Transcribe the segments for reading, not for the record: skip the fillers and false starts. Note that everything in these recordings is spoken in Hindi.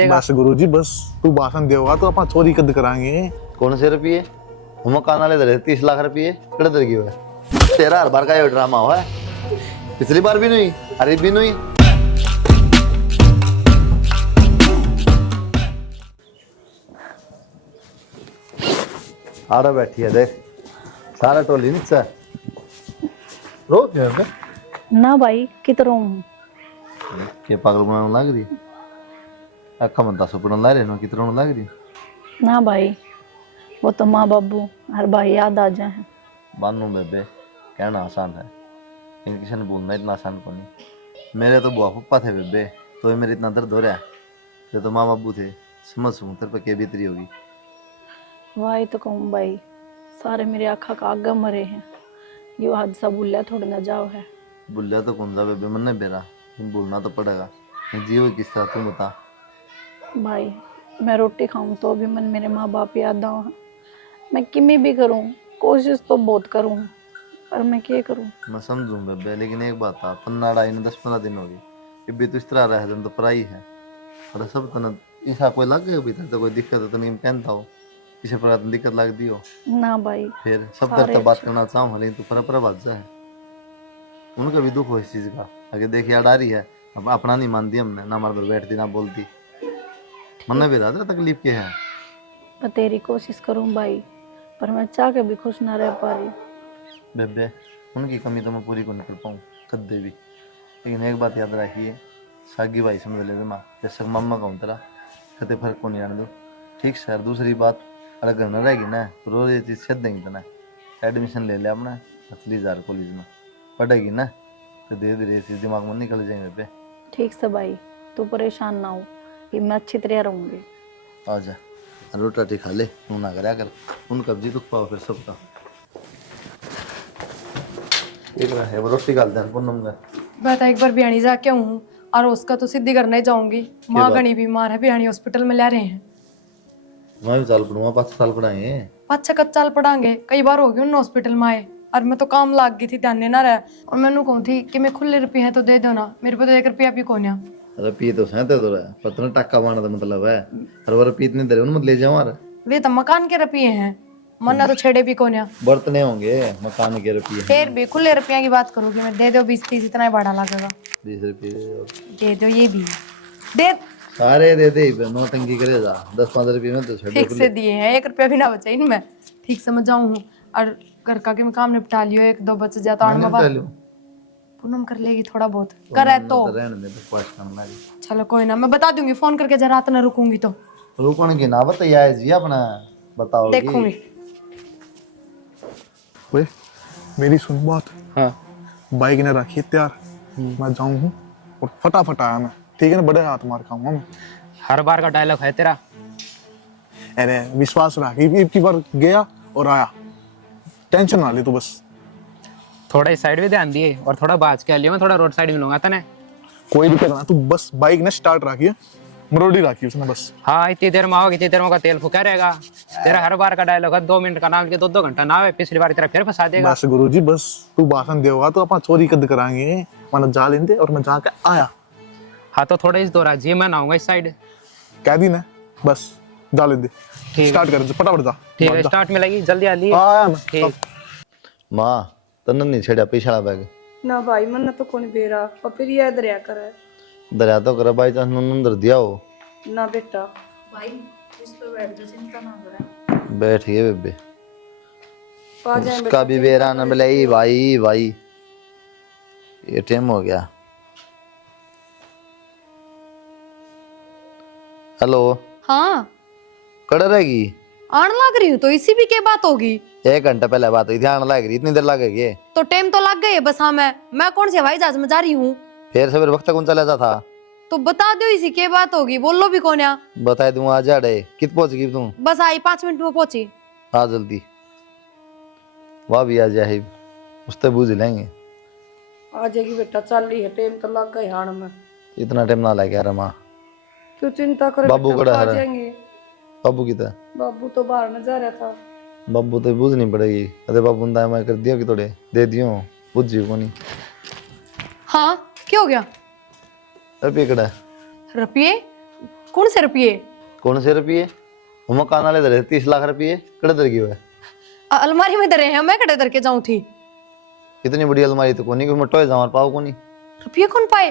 बस गुरुजी बस तू भाषण देगा तो अपन चोरी कद कराएंगे। कौन से रुपये? मकान वाले दे 30 लाख रुपये कड़े दर गए तेरा हर बार का ये ड्रामा हुआ है। पिछली बार भी नहीं, अरे भी नहीं। आड़ा बैठी है देख, सारा टोली नीचे रो क्या ना भाई कितरों हूँ। के पागल बनाने लग रही अखा मन दस पड़न ला रहे नो कितरों लग रही ना भाई वो तो माँ बाबू हर भाई याद आ जाए। बानू बेबे कहना आसान है, लेकिन किसी ने बोलना इतना आसान को नहीं। मेरे तो बुआ पप्पा थे बेबे, तो मेरे इतना दर्द हो रहा है। ये तो माँ बाबू थे, समझ सकूँ तेरे पे क्या बीतरी होगी। वाही तो कहूँ भाई, सारे मेरे आँखा का आगे मरे हैं। यो हादसा भूलिया थोड़ा ना जाओ है। बुल्लिया तो कौन सा बेबे मन नहीं बेरा, बोलना तो पड़ेगा। जीव किस तरह तुम बता। भाई मैं रोटी खाऊं तो भी मन मेरे माँ बाप याद आओ है। मैं किमी भी करूं, कोशिश तो बहुत करूं, पर मैं क्या करूं। मैं समझूं बेबे, लेकिन एक बात था, पन्नाड़ा इन 10-15 दिन होगी अभी तो इस तरह रह जन तो पराई है। और सब तो ना ऐसा कोई लग गया अभी तक तो कोई दिक्कत है तो नहीं पहनता हो, किसी प्रकार की दिक्कत लग दी हो ना भाई फिर सब सारे तरह बात अच्छे। करना चाहूँ, लेकिन तो पर बात है उनका भी दुख हो इस चीज का। आगे देखिए याद आ रही है, अब अपना नहीं मानती हमने, ना हमारे पर बैठती ना बोलती। मन भी रहा तकलीफ के है। मैं तेरी कोशिश करूं भाई, पर मैं चाह के भी खुश ना रह पा रही। बेबे उनकी कमी तो मैं पूरी को नहीं कर पाऊँ कद्दे भी, लेकिन एक बात याद रखिए, सागी भाई समझ ले माँ, जैसे मम्मा कहूँ तेरा कते फर्क को नहीं आने दो, ठीक सर। दूसरी बात, अगर घर में रहेगी ना तो रोज ये चीज़ छेद देंगे तना। एडमिशन ले लिया अपना असली जार कॉलेज में, पढ़ेगी ना तो धीरे धीरे ये चीज़ दिमाग में निकल जाएंगे बेबे। ठीक से भाई, तू परेशान ना हो, ये मैं अच्छी तरह रहूंगी। आ जा रोटी राटी खा ले, तू ना करा कर, उनका भी दुख पाओ फिर सबका। एक रहा है वो रोटी डाल दे पूनम का। बता एक बार बिहानी जाके हूँ और उसका तो सिद्धि करने जाऊंगी। माँ बात? घनी बीमार है, बिहानी हॉस्पिटल में ले रहे हैं। मैं भी साल पढ़ूंगा, 5 साल पढ़ाए। 5-6 कच्चाल पढ़ांगे, कई बार हो गई उन हॉस्पिटल में आए, और मैं तो काम लाग गई थी, ध्यान ना रहा। और मैंने कहूँ थी कि मैं खुले रुपये हैं तो दे दो ना, मेरे पे तो 1 रुपया भी कौन है। अरे पी तो सहते तो रहा पतना टक्का पाना तो मतलब है, हर बार पीत नहीं दे रहे उन मत ले जाओ यार। वे तो मकान के रुपये हैं, मन्ना तो छेड़े भी कौन है। बर्तने होंगे मकान के रुपये। फिर भी खुले रुपया की बात करूँगी मैं, दे दो 20-30 इतना ही भाड़ा लगेगा। 20 रुपये दे दो, ये भी दे। सारे दे दे, नौटंकी करे जा। 10-15 रुपये में तो छड़ ठीक से दिए हैं, 1 रुपया भी ना बचा इनमें। ठीक समझ जाऊँ हूँ, और घर का भी काम निपटा लियो, 1-2 बच जाता और पूनम कर लेगी थोड़ा बहुत, करे तो रहने दे, बकवास करना है। चलो कोई ना, मैं बता दूंगी फोन करके, जरा रात न रुकूंगी तो रुकने की ना बताइए जी अपना बताओ देखूंगी। वे मेरी सुन बात। हाँ बाइक ने रखी है तैयार, मैं जाऊँ हूँ और फटाफट आया मैं, ठीक है ना। बड़े हाथ मार खाऊंगा मैं। हर बार का डायलॉग है तेरा। अरे विश्वास रख, इतनी बार गया और आया, टेंशन ना ले तू बस। थोड़ा इस साइड भी ध्यान दिए और थोड़ा बाज के लियो, मैं थोड़ा रोड साइड मिलूंगा तने। कोई दिक्कत ना, तू बस बाइक ने स्टार्ट रखी है, मरोड़ी रखी उसने बस। हाँ इतनी देर में आओगे, इतनी देर में का तेल फूका रहेगा। तेरा हर बार का डायलॉग है 2 मिनट का नाम लेके 2-2 घंटा ना आवे, पिछली बार तेरा फिर फंसा देगा। बस गुरुजी बस तू भाषण देगा तो अपन चोरी कद कराएंगे। मैंने जा लेंदे और मैं जाके आया। हाँ तो थोड़ा इस दौरा जी मैं आऊंगा इस साइड। कह दी ना, बस जा लेंदे, ठीक है। स्टार्ट कर दे फटाफट जा। ठीक है, स्टार्ट में लगी, जल्दी आ लिए। आया मैं। ठीक। माँ तन नहीं छेड़ा पिछला बैग ना भाई मन तो कौन बेरा, और फिर ये दरिया करे दरिया तो कर बाई चांस अंदर दिया हो ना बेटा। भाई इस पे बैठ जा, चिंता ना करें। बैठ गए बेबे, आ जाए उसका भी बेरा न मिलाई भाई। भाई ये टाइम हो गया। हेलो हाँ कड़ रहेगी आने लग रही हूँ, तो इसी भी क्या बात होगी। 1 घंटा पहले बात हुई, ध्यान लग रही इतनी देर लगेगी तो टाइम तो लग गए बस। हाँ मैं कौन से हवाई जहाज में जा रही हूँ। फिर सवेरे वक्त कौन चला था तो बता दो इसी क्या बात होगी, बोलो भी कौन है। बता दूंगा। आ जा डे कित पहुंच गई तू? बस आई 5 मिनट में पहुंची। आ जल्दी, वाह भी आ जाए उससे बूझ लेंगे। आ जाएगी बेटा, चल रही है, टाइम तो लग गई हाण में। इतना टाइम ना लगे यार माँ। क्यों चिंता करे बाबू बेटा, कड़ा आ है? जाएंगे। बाबू की था? बाबू तो बाहर न जा रहा था। बाबू तो बूझनी पड़ेगी। अरे बाबू ने मैं कर दिया कि थोड़े दे दियो, बुझी को नहीं। हाँ क्या हो गया? रुपये कड़ा रुपये कौन से रुपये? कौन से रुपये? हम कान वाले धरे 30 लाख रुपये कड़े धर गए। अलमारी में धरे हैं, मैं कड़े धर के जाऊं थी? इतनी बड़ी अलमारी तो कोनी, कोई मटो है हमारे पाओ कोनी। रुपये कौन पाए?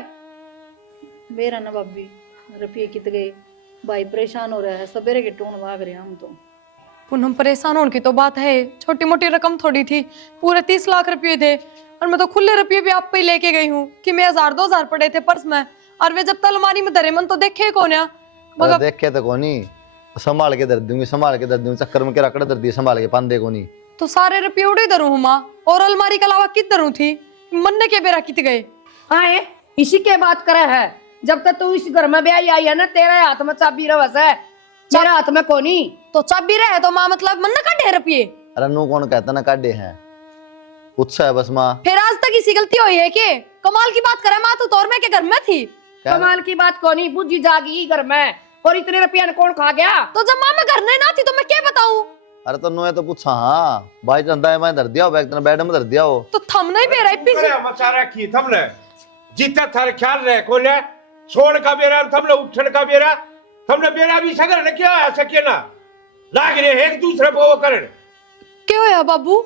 बेरा ना भाभी, रुपये कित गए, भाई परेशान हो रहा है, सवेरे के टून भाग रहे हैं हम तो। पूनम परेशान होने की तो बात है, छोटी मोटी रकम थोड़ी थी, पूरे 30 लाख रुपये थे और मैं तो खुले रुपये भी आप पे ही लेके गई हूँ कि मैं 1000-2000 पड़े थे पर्स में, और वे जब तक अलमारी में धरे मन तो देखे कौन है? अरे देखे तो कोनी, संभाल के धर दूंगी, संभाल के धर दूंगी, चक्कर में क्या रकड़ धर दी, संभाल के पान दे कोनी। तो सारे रुपये उड़े धरूं हूँ माँ, और अलमारी के अलावा कित धरूं थी? मन्ने के बेरा कित गए? हाँ इसी के बात करे है, जब तक तू इस घर में ब्याह आई है ना, तेरे हाथ में चाबी रवस है, मेरे हाथ में कोनी। तो चाबी रहे तो माँ मतलब मन्ना काटे रुपये? अरे नू कौन कहता ना काटे हैं, उत्साह है बस माँ। फिर आज तक इसी गलती हुई है कि कमाल की बात करे माँ, तू तो और मैं के घर में थी। कमाल की बात कोनी, बुद्धि जागी घर में, और इतने रुपया कौन खा गया? तो जब माँ मैं घर नहीं ना थी तो मैं क्या बताऊं? अरे तो नुए तो पूछा, हाँ भाई चंदा मैं धर दिया हो, बैग बेड में धर दिया हो। तो थम नहीं पे रही पीछे मचा रखी थमने, जीता थारे ख्याल रहे कोने, छोड़ का बेरा थमने, उठन का बेरा थमने, बेरा भी सगर ने क्या है सके ना, लाग रहे एक दूसरे को वो करन। क्या होया बाबू?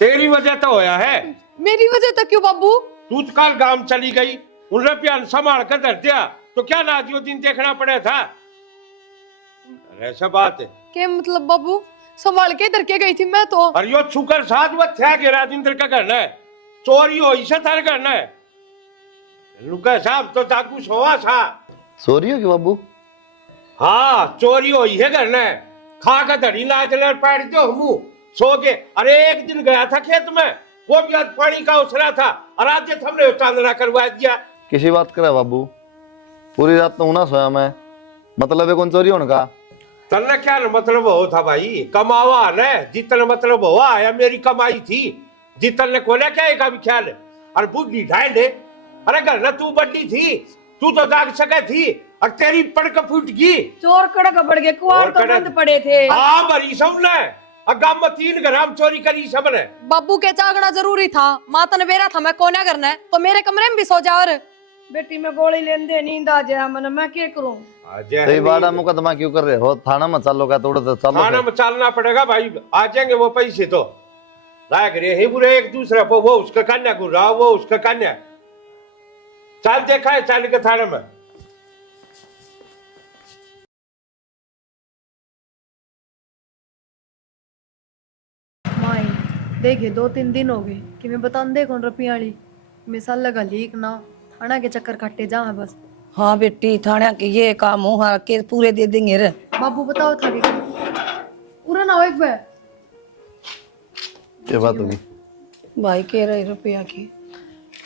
तेरी वजह तो होया है। मेरी वजह तो क्यों बाबू? तू तो कल गांव चली गई, उन रुपया संभाल कर धर दिया, तो क्या नाजियो दिन देखना पड़ा था? अरे ऐसा बात है। क्या मतलब बाबू? संभाल के इधर के गई थी मैं तो। और यो छुकर साथ वो थे के राजिंदर का करना है, चोरी हो इसे थारे करना है। लुका साहब तो जागू सोवा सा। चोरी हो कि बाबू? हाँ चोरी हो ही है करना है, खा का धड़ी लाच ले पैर दो मुंह सो के। अरे एक दिन गया था खेत में, वो भी आज पानी का उसरा था, और आज हमने चांदना करवा दिया। किसी बात करे बाबू, पूरी रात तो ना सोया मैं, मतलब है कौन चोरी होने का? तन्ने क्या मतलब हो था भाई, कमावा ने जितने मतलब हुआ या मेरी कमाई थी, जितने को ले क्या का भी ख्याल है। और बुद्धि ढांडे, अरे घर ना तू बड़ी थी, तू तो जाग सके थी, और तेरी पड़क फूट गई। चोर कड़क पड़ गए, कुआर तो बंद पड़े थे। हाँ भरी सबने, गांव में 3 ग्राम चोरी करी सबने। बाबू के जागना जरूरी था, माता ने बेरा था मैं कोना करना है, तो मेरे कमरे में भी सो जा। और बेटी में गोली लेन दे, नींद आ जाए मन, मैं क्या करूं? तो बाड़ा मुकदमा क्यों कर रहे हो? थाना में चालो का तोड़ तो चलो। थाना में चलना पड़ेगा भाई, आ जाएंगे वो पैसे तो। लाग रहे हैं बुरे एक दूसरे को, वो उसका कन्या को रहा, वो उसका कन्या। चल देखा है चल के थाने में। माई देखे 2-3 दिन हो गए कि मैं बता दे कौन रुपया वाली मिसाल लगा लीक ना थाना के चक्कर काटे जा बस। हाँ बेटी, थाने के ये काम हो हाँ के पूरे दे देंगे रे। बाबू बताओ था पूरा ना हो एक बार। ये बात होगी भाई कह रहे रुपया की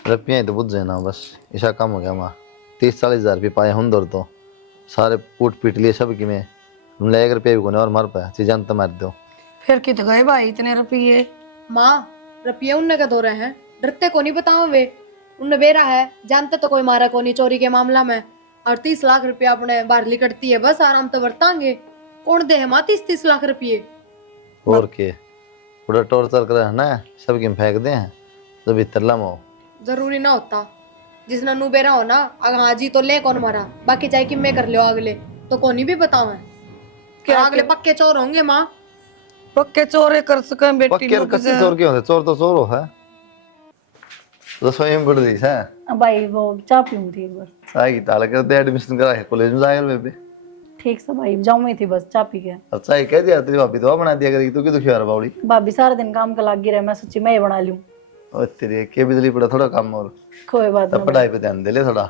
रुपया ही तो बुझ जाए ना, बस ऐसा काम हो गया माँ। 30-40 हजार रुपये पाए हम दौड़ तो सारे कूट पीट लिए सब कि मैं ले 1 रुपया भी कोने और मार पाया चीजान तो मार दो। फिर कित गए भाई इतने रुपये? माँ रुपये उनने का दो रहे हैं, डरते को नहीं बताओ वे, उनने बेरा है, जानते तो कोई मारा को नहीं चोरी के मामला में, और 30 लाख रुपया अपने बाहर लिकटती है, बस आराम तो बरतांगे। कौन दे है माँ 30-30 लाख रुपये? और के पूरा टॉर्चर करे है ना, सब की फेंक दे हैं तो भीतर लम हो। जरूरी ना होता, जिसने नू बेरा हो ना, अगर हाजी तो ले कौन मारा, बाकी चाहे कि मैं कर लो अगले तो कोनी भी बताओ है क्या अगले पक्के चोर होंगे माँ। पक्के चोरे कर सके बेटी पक्के लोग कच्चे चोर क्यों होते? चोर तो चोर हो है, रसोई में बढ़ दी है। भाई वो चाय पीऊँ थी एक बार। चाय की ताला करते एडमिशन करा है कॉलेज में जाएगा बेबे। ठीक से भाई जाऊँ ही थी बस चाय पी के। और चाय कह दिया तेरी भाभी तो बना दिया करेगी, तू क्यों दुखी हो रहा बावड़ी? भाभी सारा दिन काम का लग रहे, मैं सोची मैं ये बना लूँ। और तेरी के बिजली पड़ा थोड़ा काम और कोई बात तब नहीं, पढ़ाई पे ध्यान दे ले थोड़ा।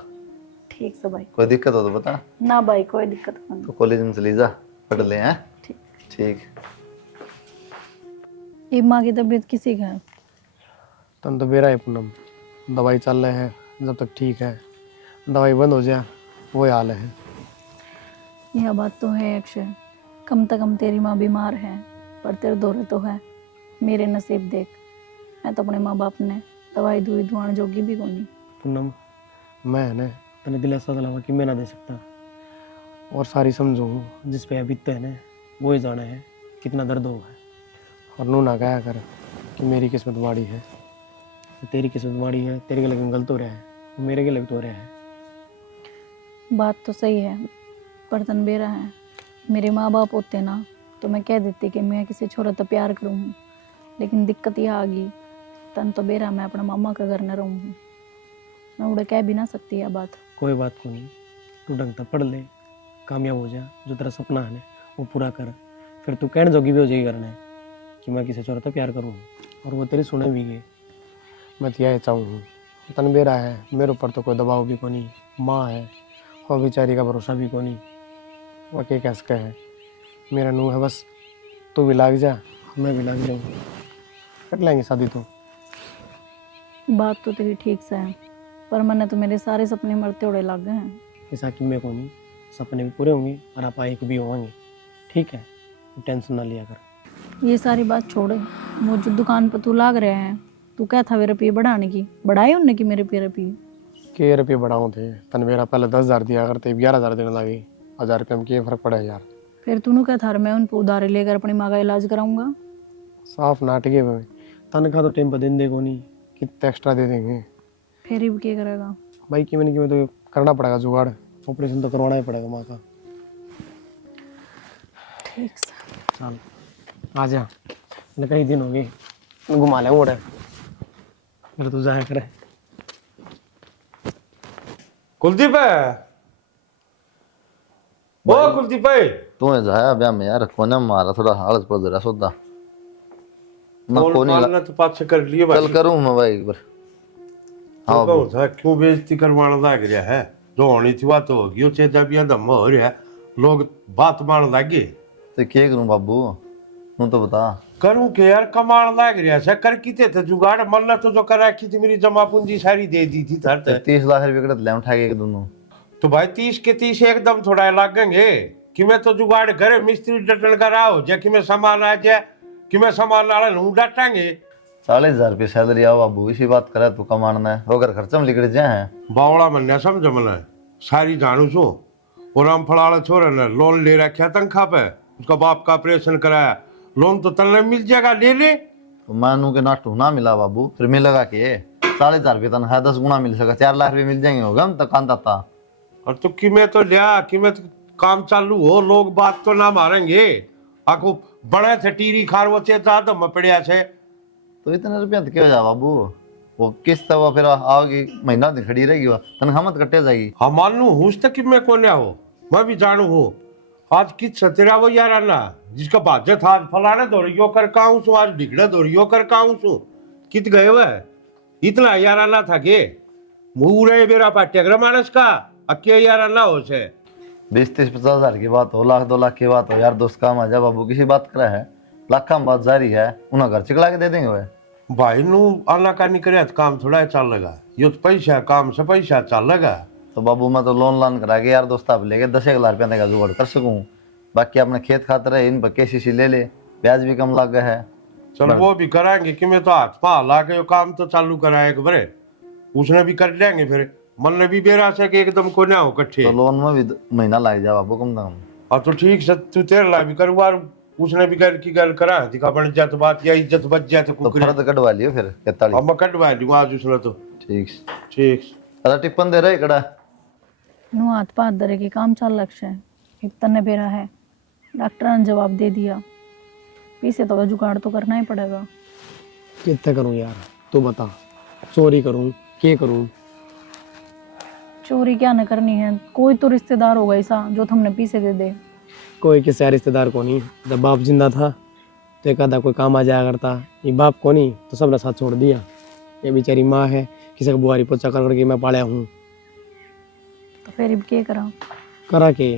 ठीक से भाई। कोई दिक्कत हो तो बता, ना भाई कोई दिक्कत नहीं। तो कॉलेज में चली जा पढ़ ले हैं। ठीक। ठीक। ये माँ की तबीयत किसी का है? तन तो बेरा है पूनम, दवाई चल रहे हैं, जब तक ठीक है, दवाई बंद हो जाए वो हाल है। यह बात तो है अक्षय, कम से कम तेरी माँ बीमार है, पर तेरे दौरे तो है। मेरे नसीब देख, मैं तो अपने माँ बाप ने दवाई दुई दुआन जोगी भी कोनी। पूनम मैं है ना तने दिलासा दिलावा कि मैं ना दे सकता, और सारी समझो जिस पे अभी है ना वो ही जाना है कितना दर्द होगा। और नू ना कहा कर कि मेरी किस्मत माड़ी है, तेरी किस्मत माड़ी है, तेरे के लिए गलत हो रहा है, वो मेरे के लिए तो हो रहा है। बात तो सही है, पर तन बेरा है, मेरे माँ बाप होते ना तो मैं कह देती कि मैं किसी छोरा तो प्यार करूँ, लेकिन दिक्कत यह आ गई तन तो बेरा मैं अपना मामा का घर न रहूँ। मैं उड़े कह भी ना सकती यह बात। कोई बात को नहीं, तू ढंग से पढ़ ले, कामयाब हो जा, जो तेरा सपना है ना वो पूरा कर, फिर तू कहने जोगी भी हो जाएगी करना है कि मैं किसी छोरा तो प्यार करूँ, और वो तेरी सुने भी गए। मैं तो यह चाहूँ, तन बेरा है, मेरे ऊपर तो कोई दबाव भी को नहीं, माँ है और बेचारी का भरोसा भी को नहीं, वह क्या कह सके है, मेरा नूह है बस, तू भी लाग जा, मैं भी लाग जाऊँ, कर लेंगे शादी तो। बात तो तेरी ठीक से है, पर मैंने तो मेरे सारे सपने मरते उड़े लग गए हैं। ऐसा कि मैं को नहीं, सपने भी पूरे होंगे और आप आए भी होंगे, ठीक है, टेंशन ना लिया कर। ये सारी बात छोड़े, वो जो दुकान पर तू लाग रहे हैं, तू क्या था वे रुपये बढ़ाने की, बढ़ाए उनने की मेरे पे रुपये? के रुपये बढ़ाऊँ थे, तन मेरा पहले 10,000 दिया करते, 11,000 देने लगे, 1,000 रुपये में क्या फर्क पड़ा यार। फिर तूने क्या था मैं उन पर उधारे लेकर अपनी माँ का इलाज कराऊंगा? साफ नाटके में तनख्वाह तो टाइम पर दिन दे को नहीं, कितना एक्स्ट्रा दे देंगे। फिर भी क्या करेगा? भाई कि मैंने तो करना पड़ेगा जुगाड़, ऑपरेशन तो करवाना ही पड़ेगा माँ का। ठीक से चल आ जा, मैंने कई दिन हो गए, घुमा ले मोड़े, मेरा तो जाया करे। कुलदीप है, ओ कुलदीप भाई, तू है जाया ब्याह में यार, कोने मारा थोड़ा हालत पड़ रहा सोदा ना, फोन कोनी मारना तो पास से कर लिए भाई। चल करूँ मैं भाई एक बार। हाँ तो था क्यों बेइज्जती करवाना लग रहा है, जो होनी थी बात तो होगी, उसे जब यह दम हो रहा है, लोग बात मान लगे। तो क्या करूँ बाबू, तू तो बता। करूं के यार, कमाण लग रहा है, कर किते थे जुगाड़, मन तो जो कर रखी थी मेरी जमा पूंजी सारी दे दी थी धरते। 30 लाख रुपये कट ले उठा के दोनों। तो भाई 30 के 30 एकदम थोड़ा लागेंगे कि मैं तो जुगाड़ घरे मिस्त्री डटन कर आओ जे कि मैं सामान आ जाए कि मैं सामान वाला हूं डाटांगे। 40,000 रुपये सैलरी आओ बाबू, इसी बात करे तू कमाना है, रोकर खर्चा में लिखड़ जाए हैं। बावड़ा मन्या समझ मना सारी जानू छो, और हम फलाड़ा छोरे ने लोन ले रखा तनख्वाह पे, उसका बाप का ऑपरेशन कराया, लोन तो तन्ने मिल जाएगा, ले ले। तो मानू के नाटू ना मिला बाबू, फिर मिलेगा के 40,000 रुपये तनख्वाह 10 गुना मिल सका, 4 लाख रुपये मिल जाएंगे, होगा हम तक कांता था। और तो कि मैं तो लिया कि मैं तो काम चालू हो, लोग बात तो ना मारेंगे, आखो बड़े थे टीरी खार वो चेता तो मपड़िया छे। तो इतने रुपया तो क्या हो जा बाबू, वो किस्त वो फिर आओगी महीना दिन खड़ी रहेगी, वह तनख्वाह मत कटे जाएगी। हाँ मानू हूँ तक कि मैं कोने हो, मैं भी जानू हूँ। आज किस तेरा वो यार ना जिसका बाजे था, आज फलाने दौड़ियो कर काऊं सु, आज ढिगड़े दौड़ियो कर काऊं सु, कित गए हुए इतना यार ना था के मुरे बेरा पाठ्यक्रम मानस का अके यार ना हो से 20-30-50,000 की बात हो, लाख 2 लाख की बात हो, यार दोस्त काम आ जा बाबू, किसी बात करा है, लाखा में बात जारी है, उन्हें घर चिकला के दे देंगे वह। भाई नू आना का नहीं करे तो काम थोड़ा चलेगा, यो तो पैसा काम से पैसा चलेगा। तो बाबू मैं तो लोन करा के यार दोस्त आप लेके 10,000 रुपया का जुगाड़ कर सकूँ, बाकी अपने खेत खातर है इन पर KCC ले ले, ब्याज भी कम लग गया है। चल वो भी कराएंगे कि मैं तो हाथ पा ला के काम तो चालू कराया एक बारे, उसने भी कर लेंगे, फिर मन ने भी बेरा से कि एकदम को ना हो कट्ठे। तो लोन में भी महीना लग जा बाबू कम से कम। हाँ तो ठीक से तू तेरे ला भी करवा, उसने भी कर की गल करा दिखा बन जाए तो बात या इज्जत बच जाए तो तो कुकरे। फर्द कटवा लियो फिर 43। अब मैं कटवा लूंगा आज उसने तो। ठीक ठीक अरे टिप्पन दे रहे कड़ा नू हाथ पाथ दरे के काम चल लक्ष्य है, एक तन्ने बेरा है, डॉक्टर ने जवाब दे दिया, पीछे तो जुगाड़ तो करना ही पड़ेगा। कितना करूँ यार तू बता, चोरी करूँ क्या करूँ? चोरी क्या न करनी है, कोई तो रिश्तेदार होगा ऐसा जो तुमने पीछे दे दे। कोई किसी रिश्तेदार को नहीं, जब बाप जिंदा था तो एक आधा कोई काम आ जाया करता, ये बाप को नहीं तो सबने साथ छोड़ दिया, ये बेचारी माँ है, किसी का बुआरी पोछा कर करके मैं पाला हूँ। तो फिर अब क्या करा? करा के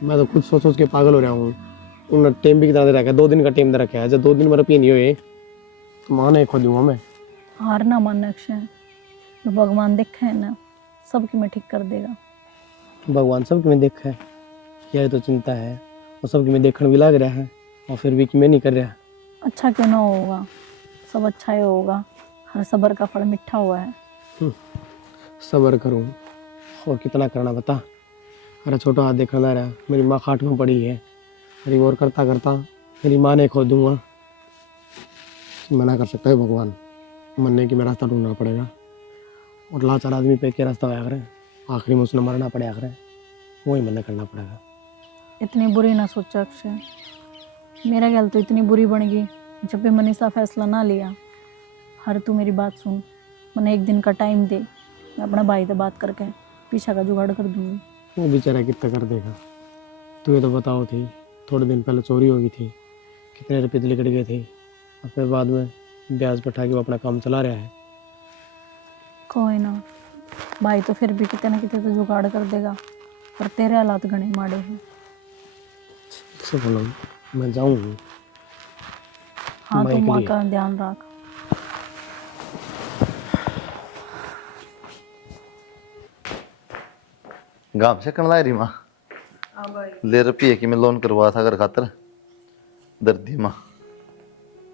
मैं तो खुद सोच सोच के पागल हो रहा हूँ। उन्होंने टाइम भी कितना दे रखा है, 2 दिन का टाइम दे रखा है, जब 2 दिन मेरे रुपये नहीं हुए तो माने खो दूंगा मैं। हार ना मानना अक्षय, जो भगवान देखा है ना सबकी में ठीक कर देगा। भगवान सबकी में देखा है, यही तो चिंता है, और सबकी में देखने भी लग रहा है और फिर भी कि मैं नहीं कर रहा। अच्छा क्यों ना होगा, सब अच्छा ही होगा, हर सब्र का फल मीठा हुआ है। सब्र करूँ और कितना करना बता, अरे छोटा हाथ देखा जा रहा, मेरी माँ खाट में पड़ी है, अरे और करता करता मेरी माँ ने खो दूंगा। मना कर सकता है भगवान, मरने की मैं रास्ता ढूंढना पड़ेगा, और लाचार आदमी पे क्या रास्ता आया करे, आखिरी में उसने मरना पड़े आखिर, वही मना करना पड़ेगा। इतनी बुरी ना सोचा अक्षय। मेरा ख्याल तो इतनी बुरी बन गई जब भी मैंने ऐसा फैसला ना लिया। हर तू मेरी बात सुन, मैंने एक दिन का टाइम दे, मैं अपना भाई से बात करके पीछा का जुगाड़ कर दूंगी। वो बेचारा कितना कर देगा। तुम्हें तो बताओ थी, थोड़े दिन पहले चोरी हो गई थी, कितने रुपये निकट गए थे, और फिर बाद में ब्याज बैठा के वो अपना काम चला रहा है। कोई ना, भाई तो फिर भी कितने ना कितने तो जुगाड़ कर देगा, पर तेरे हालात घने माड़े हैं। से बोलो, मैं जाऊँगी। हाँ माई तो के माँ लिए। का ध्यान रख। गांव से कन ला रही माँ ले रुपये कि मैं लोन करवा था घर खातर दर्दी माँ।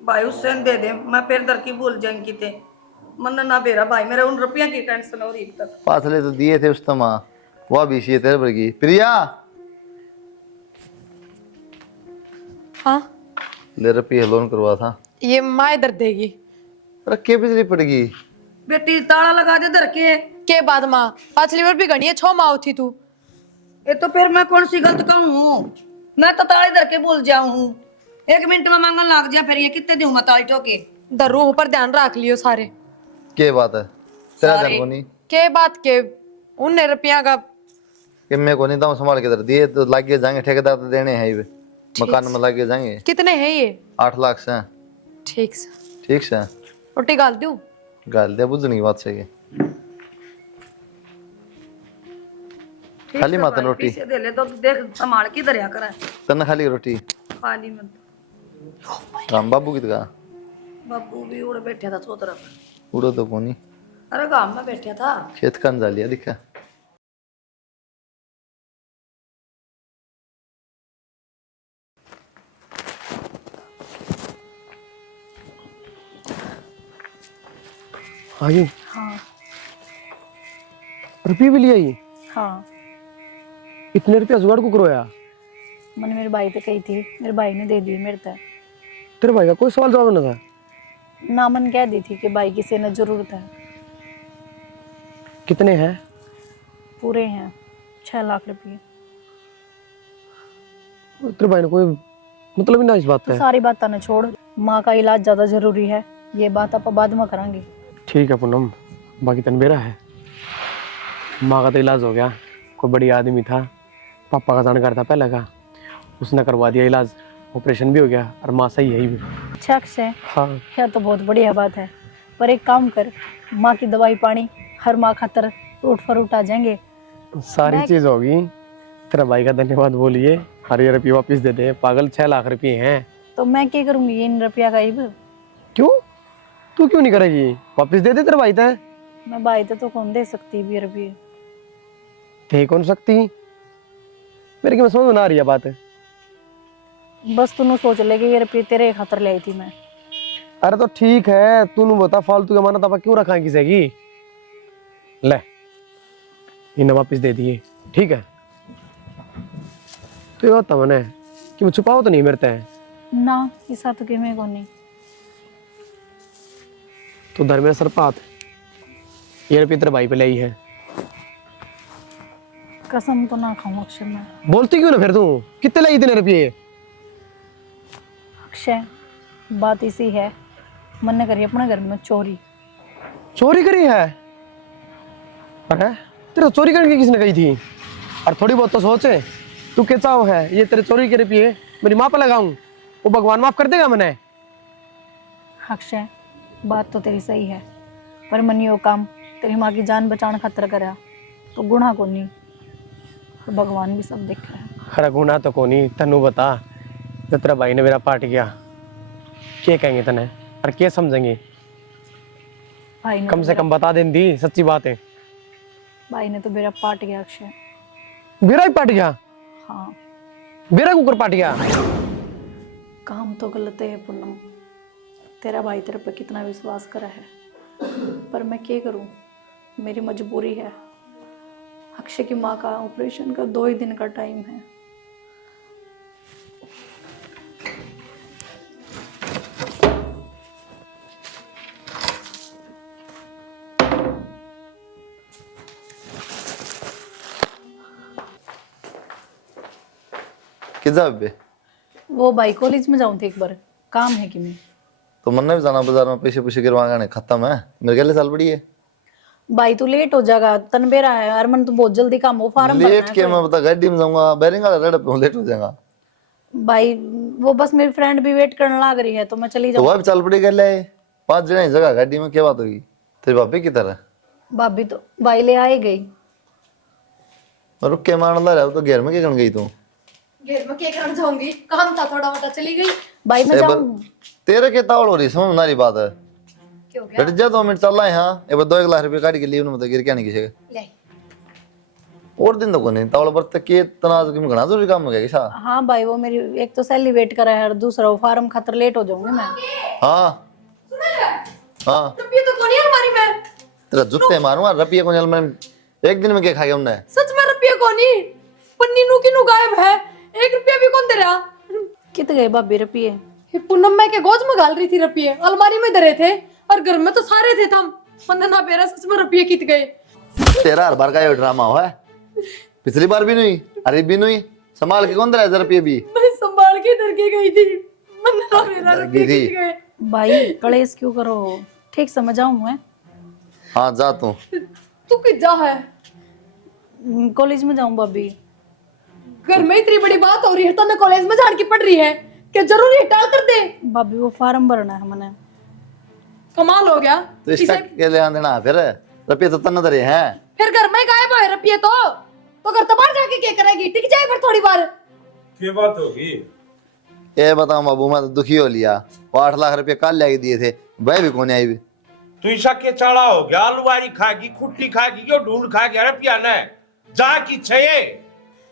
भाई हुसैन दे दे, मैं फिर दर की भूल जाएंगी थे। मन ना बेरा भाई, मेरे उन रुपया की टेंशन हो रही तक। पासले तो दिए थे उस माँ, वह भी सी तेरे वर्गी। प्रिया हाँ, ले रुपये लोन करवा था। ये माँ इधर देगी। रखे बिजली पड़ेगी। बेटी ताला लगा दे दर के बाद माँ पाछली बार भी घनी है, 6 माँ थी तू। ये तो फिर मैं कौन सी गलत कहूँ? मैं तो ताले दर के भूल जाऊँ। 1 मिनट में मांगन लग जा, फिर ये कितने दूं मैं ताली ठोके? दर्रू पर ध्यान रख लियो सारे। के बात है तेरा ध्यान को नहीं के बात के उन रुपया का कि मैं को नहीं दाऊं संभाल के दर दिए तो लागे जाएंगे। ठेकेदार तो देने हैं ही वे। मकान में लागे जाएंगे। कितने हैं ये? 8 लाख से। ठीक से ठीक से रोटी गाल दूं? गाल दिया बुझने की बात सही। खाली माता रोटी पीछे दे ले तो देख संभाल के दरिया करा तन खाली रोटी खाली में। राम बाबू की का बाबू भी उड़ बैठा था सो तरफ। उड़ो तो कोनी अरे गांव में बैठा था। खेत कान जा लिया दिखा। हाँ जी, हाँ रुपये भी लिया ये। हाँ, इतने रुपया जुगाड़ को करोया? मैंने मेरे भाई से कही थी, मेरे भाई ने दे दी मेरे तक। तेरे भाई का कोई सवाल जवाब ना था? ना मन कह दी थी कि भाई की से न जरूरत है। कितने हैं? पूरे हैं 6 लाख रुपये। तेरे भाई ने कोई मतलब ही ना इस बात तो है। सारी बात ना छोड़, माँ का इलाज ज्यादा जरूरी है, ये बात आप बाद में करांगे। ठीक है पूनम, बाकी तन मेरा है। माँ का तो इलाज हो गया, कोई बड़ी आदमी था, पापा का जानकार था पहले का, उसने करवा दिया इलाज, ऑपरेशन भी हो गया और माँ सही है ही भी। अच्छा अक्षय, हाँ यह तो बहुत बढ़िया बात है, पर एक काम कर, माँ की दवाई पानी हर माँ खातर फ्रूट फ्रूट आ जाएंगे। सारी चीज होगी। तेरा भाई का धन्यवाद बोलिए, और ये रुपये वापिस दे दे। पागल 6 लाख रुपये हैं। तो मैं क्या करूंगी इन रुपया का? इब क्यों? तू क्यों नहीं करेगी? वापिस दे दे तेरा भाई था। मैं भाई तो कौन दे सकती भी रुपये? थे कौन सकती? मेरे की समझ में ना आ रही है बात। बस तूने सोच ले कि ये रुपये तेरे खातर ले आई थी मैं। अरे तो ठीक है, तू बता फालतू का माना तब क्यों रखा किसी की? ले इन्हें वापिस दे दिए, ठीक है? तो ये होता मैंने कि मैं छुपाओ तो नहीं मेरता है ना, ऐसा तो कि मैं कौन नहीं। तो धर्मेंद्र सरपात ये रुपये तेरे भाई पे ले आई है। कसम तो ना खाऊं अक्षय मैं। बोलती क्यों ना फिर तू? कितने लाई इतने रुपये? अक्षय, बात इसी है, मन ने करी अपने घर में चोरी। चोरी करी है? अरे तेरे चोरी करने की किसने कही थी? और थोड़ी बहुत तो सोचे, तू क्या चाहो है ये तेरे चोरी के रुपये मेरी माँ पे लगाऊं, वो भगवान माफ कर देगा मैंने? अक्षय, बात तो तेरी सही है, पर मैंने वो काम तेरी माँ की जान बचाने खातर करा तो गुनाह को नहीं, तो भगवान भी सब देख रहा है। अरे गुना तो कोनी, तनु बता, जब तेरा भाई ने मेरा पाट गया क्या कहेंगे तने और क्या समझेंगे? भाई ने कम तो से कम बता दें दी, सच्ची बात है। भाई ने तो मेरा पाट गया अक्षय। मेरा ही पाट गया? हाँ, मेरा कुकर पाट गया? काम तो गलत है पूनम, तेरा भाई तेरे पे कितना विश्वास करा है, पर मैं क्या करूं, मेरी मजबूरी है। अक्षय की माँ का ऑपरेशन का 2 ही दिन का टाइम है। किधर बे? वो भाई कॉलेज में जाऊँ थी एक बार, काम है कि मैं। तो मन ने भी जाना बाजार में, पैसे पूछे गिरवाने खत्म है, मेरे गले साल पड़ी है। भाई तू लेट हो जाएगा, तनबेरा है अरमन, तू बहुत जल्दी काम हो, फार्म भरना लेट है के कोई। मैं बता गाड़ी में जाऊंगा, बैरिंग वाला रेड पे लेट हो जाएगा। भाई वो बस मेरी फ्रेंड भी वेट करने लग रही है तो मैं चली तो जाऊँ। वह भी चल पड़ी गले, 5 जने जगह गाड़ी में, क्या बात होगी? तेरी भाभी की तरह भाभी तो भाई ले आए गई। रुक के मान ला रहा तो घेर में क्या गई तू? घेर में क्या करने जाऊंगी, काम था थोड़ा मोटा, चली गई। भाई मैं ए, जाऊँ। तेरे के तावड़ हो रही, समझ ना रही बात है। क्या हो गया? बैठ जा, 2 मिनट चल रहा है। हाँ एक बार 2-1 लाख रुपए काट के लिए उन्होंने गिर क्या नहीं किसी ले और दिन तो को नहीं तावड़ पर के तनाज के घना जरूरी काम हो गया किसा। हाँ भाई वो मेरी एक तो सैली वेट करा है और दूसरा वो फार्म खातर लेट हो जाऊंगी मैं। हाँ हाँ रुपये तो कौन है अलमारी में? तेरा जूते मारूंगा रुपये को जल में। एक दिन में क्या खा गया हमने? सच में रुपये कौन ही? पन्नी नु की नु गायब है, 1 रुपया भी कौन दे रहा? कित गए भाभी रुपये? ये पूनम मैं के गोज में गाल रही थी रुपये, अलमारी में धरे थे और घर में तो सारे थे थम। मन ना बेरा सच में रुपये कित गए। तेरा हर बार का ये ड्रामा हुआ है, पिछली बार भी नहीं, अरे भी नहीं, संभाल के कौन दे रहा है रुपये भी? मैं संभाल के डर के गई थी, मन ना मेरा रुपये गिरी। कित गए। भाई कलेश क्यों करो, ठीक समझ आऊं मैं। हाँ जा तू। तू किजा है? कॉलेज में जाऊं भाभी। घर में इतनी बड़ी बात हो रही है तो ना कॉलेज में जान की पड़ रही है, क्या जरूरी है टाल कर दे? भाभी वो फार्म भरना है मैंने। कमाल हो गया। तो इसका के ले देना फिर, रुपये तो तन दरे हैं। फिर घर में गायब है रुपये तो घर तो बाहर जाके क्या करेगी? टिक जाए फिर थोड़ी बार। क्या बात होगी? ये बताओ बाबू, मैं तो दुखी हो लिया। वो 8 लाख रुपए काल लेके दिए थे, वह भी कौन आई भी। तू ऐसा के चढ़ा हो गया, आलूवारी खाएगी, खुट्टी खाएगी, यो ढूंढ खाएगी, अरे पिया ने जा की छे।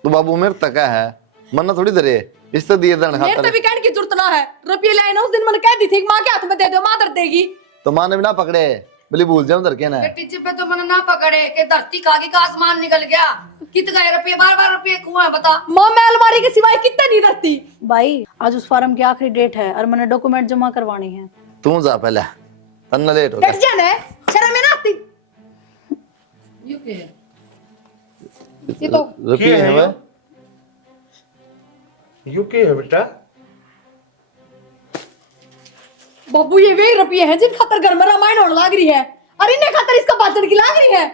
तो बाबू मेरे तक है, मन ना थोड़ी दरे इस तो दिए दन मेरे खाता। तो भी कहने की जरूरत ना है, रुपये ले आए ना उस दिन मैंने कह दी थी माँ के हाथ में दे दो, माँ दर्द देगी। तो माँ ने भी ना पकड़े, बोली भूल जाऊं दर के ना। टीचर पे तो मैंने ना पकड़े के धरती खा के का आसमान निकल गया। कित गए रुपये? बार रुपये कुआं बता। माँ मैं अलमारी के सिवाय कितना नहीं धरती। भाई आज उस फार्म की आखिरी डेट है और मैंने डॉक्यूमेंट जमा करवानी है। तू जा पहले, तन्ना लेट हो डट गया। जाना है, शर्म है ना आती। ये तो रुपये है वह। यू के है बेटा? बाबू ये वे रुपये हैं जिन खातर घर में रामायण होने लग रही है, और इन्हें खातर इसका बातन की लाग रही है।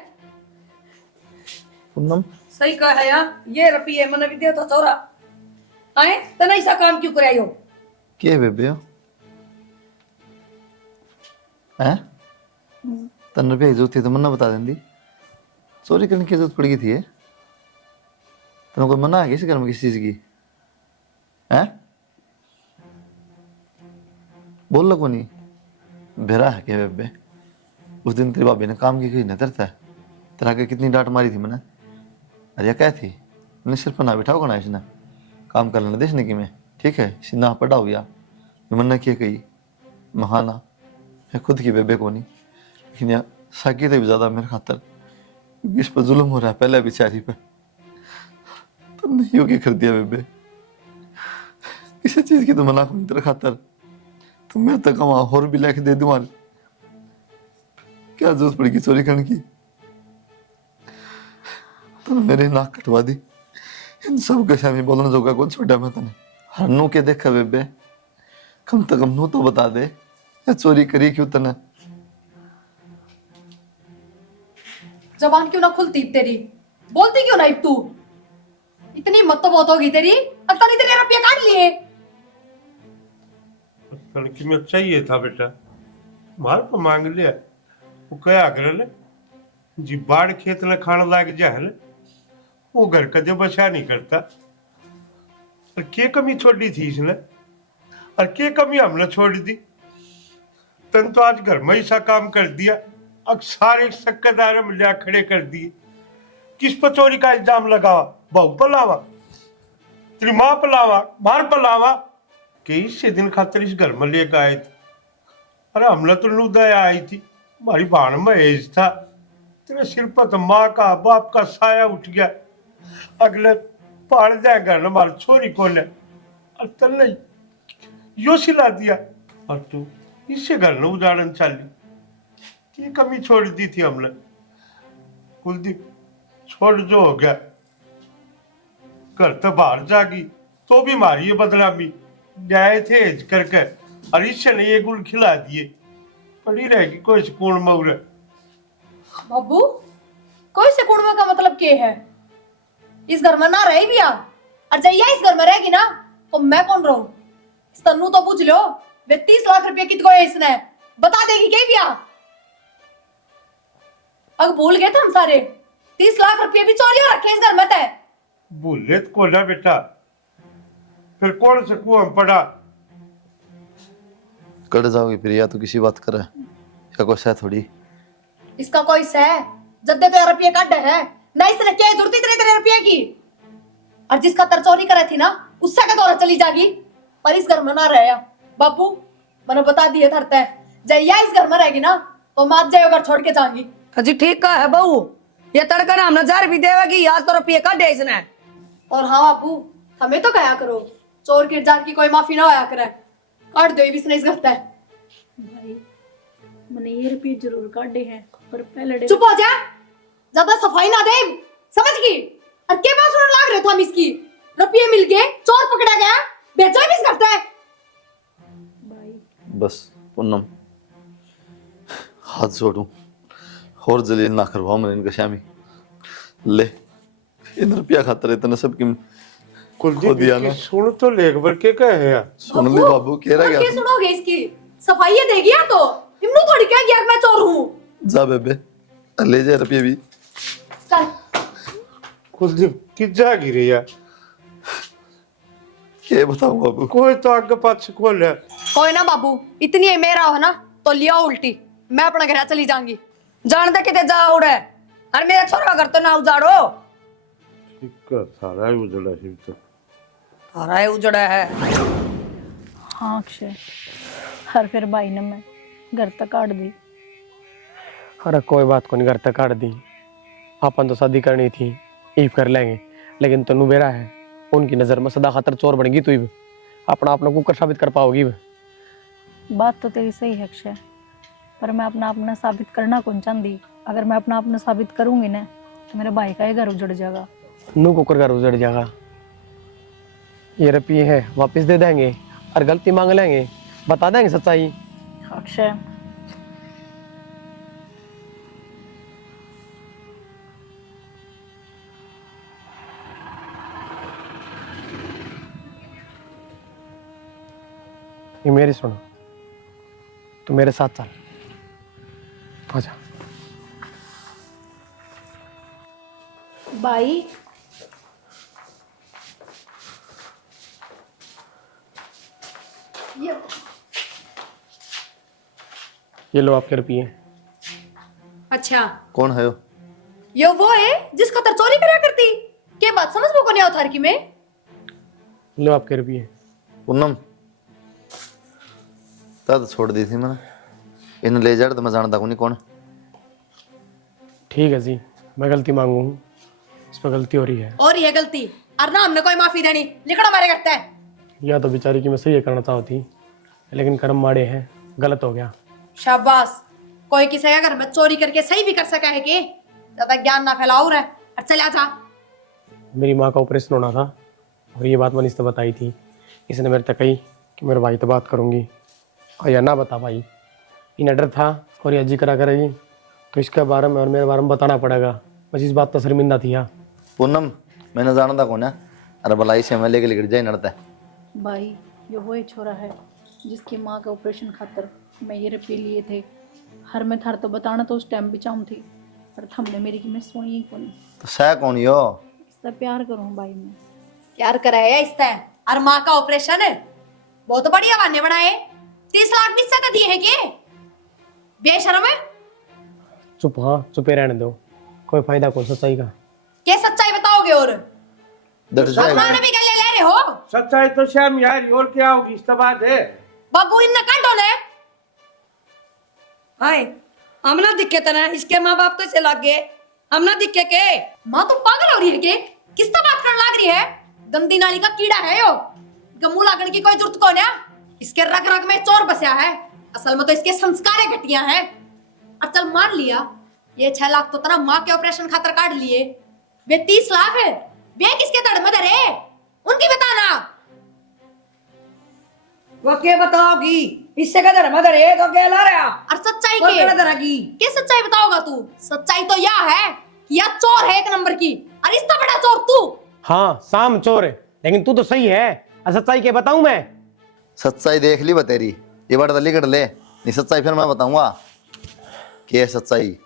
पूनम सही कहा है यार, ये रुपये मैंने भी दिया था छोरा। आए तना ऐसा काम क्यों करायो? के बेबे हो हैं? तन रुपये की जरूरत थी तो मन्ना बता देंदी, चोरी करने की जरूरत पड़ गई थी। तेरे कोई मना है किसी घर में किसी चीज की? हैं बोल लो को नहीं बेरा है क्या बेबे? उस दिन तेरी भाभी ने काम की न तरता है, तेरा के कितनी डांट मारी थी मैंने। अरे क्या थी मैंने, सिर्फ ना बिठाओ ना इसने काम कर लेना देशने की मैं, ठीक है इसी ना पड़ा हो गया मैंने क्या कही महाना मैं खुद की बेबे को नहीं, लेकिन यार साकी थे भी ज्यादा मेरे खातर, इस पर जुल्म हो रहा है पहले बेचारी पे। तुमने यूं क्या कर दिया बेबे? किसी चीज की तो मना करूं तेरे खातर, तुम मेरे तक कमा और भी लेके दे दूं, क्या जरूरत पड़ेगी चोरी करने की? तुमने मेरी नाक कटवा दी, इन सब के सामने बोलने जोगा कौन छोड़ा मैं तने? हरनू के देखा बेबे, कम से कम नू तो बता दे या चोरी करी क्यों तने? जबान क्यों ना खुलती तेरी, बोलती क्यों ना तू? इतनी मत तो बहुत होगी तेरी, अब तो तेरे रुपये काट लिए। लड़की में चाहिए था बेटा, मार तो मांग लिया। वो क्या करे जी, बाढ़ खेत में खाने लाग जाए वो घर का जो बचा नहीं करता। और क्या कमी छोड़ी थी इसने, और क्या कमी हमने छोड़ दी? तन तो आज घर में ही सा काम कर दिया, अब सारे सक्केदार मिला खड़े कर दिए। किस पर चोरी का इल्जाम लगावा? बहू पर लावा, तेरी माँ पर लावा, मार पर लावा कि इससे दिन खातर इस घर में लेकर आए थे। अरे हमने तो लुदया आई थी, हमारी भाण में एज था, तेरे सिर पर तो माँ का बाप का साया उठ गया। अगले पाड़ जाए घर में हमारी छोरी को ने, और तन्ने यो सिला दिया, और तू इससे घर में उदाहरण चाली। की कमी छोड़ दी थी हमने? कुलदीप छोड़ जो हो गया, घर तो बाहर जागी, तो भी मारी है बदनामी। गए थे हेज करके और इससे ने ये गुल खिला दिए, पड़ी रहेगी कोई सुकून मऊर। बाबू कोई से कुड़वा का मतलब क्या है? इस घर में ना रही भी आ, और जैया इस घर में रहेगी ना तो मैं कौन रहूं? इस तन्नू तो पूछ लो, वे 30 लाख रुपए कितको है इसने, बता देगी क्या बिया? अब भूल गए थे हम सारे, 30 लाख रुपए भी चोरी हो रखे इस घर में थे। भूले तो ना बेटा, फिर कौन से कुआं में पड़ा? कट जाओगी फिर, या तो किसी बात करे या कोई सह थोड़ी। इसका कोई सह जद्दे तो रुपये काट है ना, इसने क्या जरूरत इतने रुपये की? और जिसका तर चोरी करे थी ना उससे का दौरा चली जागी, पर इस घर में ना रहे बापू। मैंने बता दिए थरते, जैया इस घर में रहेगी ना तो मात जाए घर छोड़ के जाऊंगी। अजी ठीक का है बहू, ये तड़का नाम नजार भी देवेगी, आज तो रुपये काटे इसने। और हाँ बापू, हमें तो कहा करो चोर किरदार की कोई माफी ना होया करे, काट दो इसने इस घर से। भाई मैंने ये रुपये जरूर काटे हैं, पर पहले चुप हो जा, ज्यादा सफाई ना दे, समझ गई? और के पास उन्हें लाग रहे थे हम इसकी, रुपये मिल गए, चोर पकड़ा गया, बेचा भी इस घर से। बस पूनम, हाथ जोड़ू और जलील ना करवाओ मैंने इनका शामी। ले इन रुपया खातर इतना सब की खो दिया ना। सुन तो लेख भर के कहे यार। सुन ले बाबू, कह रहा क्या क्या सुनोगे इसकी? सफाई ये देगी या तो इमनू थोड़ी कह गया मैं चोर हूँ। जा बेबे, ले जा रुपये भी। चल कुलदीप किस जा गिरे यार, क्या बताऊं बाबू? कोई तो आगे पाछ खोल है। कोई ना बाबू, इतनी है मेरा हो ना तो लिया उल्टी, मैं अपना घर चली जाऊंगी। जानते कितने जा उड़े, और मेरा छोरा घर तो ना उजाड़ो। सारा ही उजड़ा शिव तो। सारा उजड़ा है। हाँ अक्षय, हर फिर भाई ने मैं घर तक काट दी। अरे कोई बात को नहीं, घर तक काट दी। अपन तो शादी करनी थी, ईव कर लेंगे, लेकिन तनु बेरा है, उनकी नज़र में सदा खातर चोर बनेगी। तू ही अपना अपना कुकर साबित कर पाओगी। बात तो तेरी सही है अक्षय, पर मैं अपना अपना साबित करना कौन चाहती। अगर मैं अपना अपना साबित करूंगी ना तो मेरे भाई का ही घर उजड़ जाएगा। नू कुकर घर उजड़ जाएगा। ये रुपये है वापस दे देंगे और गलती मांग लेंगे, बता देंगे सच्चाई। अक्षय ये मेरी सुनो, तू मेरे साथ चल, आजा। भाई ये लो आपके रुपये। अच्छा, कौन है वो? ये वो है जिस खतर चोरी करा करती, के बात समझ में को नहीं आता की में। लो आपके रुपये। पूनम तद छोड़ दी थी मैंने, इन ले जा तो मैं जानता नहीं कौन। ठीक है जी, मैं गलती मांगू हूँ, इस पर गलती हो रही है। और ये गलती और ना हमने कोई माफी देनी, लिखड़ा मारे करते हैं। या तो बेचारी की मैं सही करना चाहती, लेकिन कर्म माड़े हैं, गलत हो गया। शाबाश, कोई किसी का घर में चोरी करके सही भी कर सका है कि? ज्यादा ज्ञान ना फैलाओ रे, और चला जा। मेरी माँ का ऑपरेशन होना था और ये बात मैंने इससे बताई थी। इसने मेरे तक कही कि मेरे भाई तो बात करूँगी, और या ना बता पाई। इन डर था और ये जिक्र करेगी तो इसके बारे में और मेरे बारे में बताना पड़ेगा। बस इस बात तो शर्मिंदा थी। यार पूनम मैंने जानता कौन है? अरे भलाई से मैं लेके लिख जाए नड़ता है। भाई ये वही छोरा है जिसकी माँ का ऑपरेशन खातर मैं ये रुपये लिए थे। हर में थार तो बताना तो उस टाइम भी चाहूँ थी, पर थमने मेरी की मैं सुनी ही कौन। तो सह कौन यो? इससे प्यार करूँ भाई मैं। प्यार करा है इससे, और माँ का ऑपरेशन है बहुत बढ़िया बहाने बनाए। 30 लाख भी इससे दिए है के? बेशर्म है। चुप, हाँ चुपे रहने दो, कोई फायदा कौन सच्चाई का। क्या सच्चाई बताओगे? और डर जाएगा। अपना भी गले ले रहे हो। सच्चाई तो श्याम यार, और क्या होगी इस बात है। बाबू इन काटो ने। हाय हम ना दिखे तना, इसके माँ बाप तो इसे लग गए, हम ना दिखे के। माँ तो पागल हो रही है के? किस तरह बात करने लग रही है? गंदी नाली का कीड़ा है यो, गमू लागण की कोई जरूरत कौन है? इसके रग रग में चोर बसया है, असल में तो इसके संस्कार घटिया हैं। अब चल मान लिया ये 6 लाख तो तना माँ के ऑपरेशन खातर काट लिए, वे 30 लाख है वे किसके तड़ में धरे? उनकी बताना। वो क्या बताओगी? इससे का धर्म धरे तो क्या ला रहा? और सच्चाई वो के क्या धरा की? क्या सच्चाई बताओगा तू? सच्चाई तो यह है कि यह चोर है एक नंबर की, और इतना बड़ा चोर तू। हाँ शाम चोर है, लेकिन तू तो सही है। सच्चाई के बताऊं मैं? सच्चाई देख ली बतेरी, ये बात दली कर ले, नहीं सच्चाई फिर मैं बताऊंगा क्या है सच्चाई।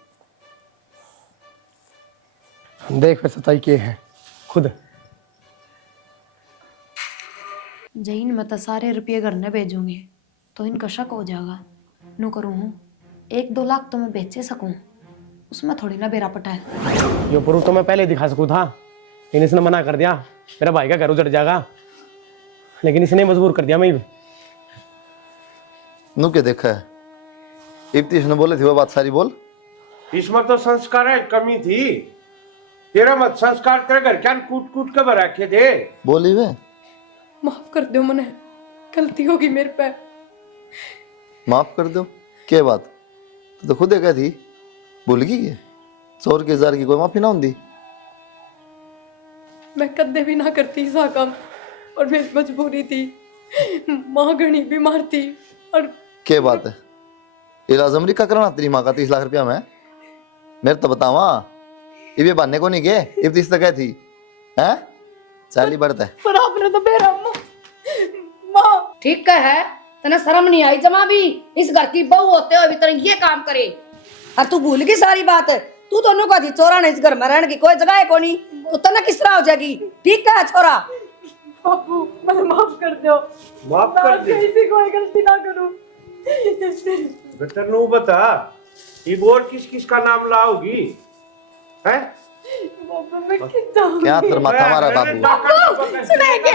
देख फिर सच्चाई क्या है खुद। जहीन मैं तो सारे रुपये घर न भेजूंगी तो इनका शक हो जाएगा। नो करूँ हूँ 1-2 लाख तो मैं बेचे सकूं, उसमें थोड़ी ना बेरा पटा है। यो प्रूफ तो मैं पहले दिखा सकूं था, लेकिन इसने मना कर दिया। मेरा भाई का घर उजड़ जाएगा, लेकिन इसने मजबूर कर दिया मैं। नू क्या देखा है? इब्तीश ने बोले थे वो बात सारी बोल। इसमें तो संस्कार है कमी थी। तेरा मत संस्कार तेरे घर क्या कूट कूट के भरा के दे। बोली वे माफ कर दो मने, गलती होगी मेरे पे। माफ कर दो क्या बात? तो खुद कह थी भूल गई है, चोर के जार की कोई माफी ना होती। मैं कदे भी ना करती सा काम, और मेरी मजबूरी थी। माँ घनी बीमार थी और क्या बात है? इलाज अमरीका कराना तेरी माँ का 30 लाख रुपया में? मेरे तो बतावा ये बहाने को नहीं गए, इब्तीश तो कह थी हैं? चाली बढ़ता है। पर आपने तो मेरा माँ ठीक है, तने शर्म नहीं आई जमा भी? इस घर की बहू होते हुए भी तने ये काम करे। और तू भूल गई सारी बात? तू तो नु कहा चोरा ने इस घर में रहने की कोई जगह है कोनी, तो तना किस तरह हो जाएगी? ठीक है छोरा, बाबू मुझे माफ कर दो। माफ कर दे। किसी कोई गलती ना करूं। बेटा नू बता, ये बोल किस किस का नाम लाओगी है? बाबू मैं कितना क्या तेरा माथा मारा बाबू? सुनेंगे।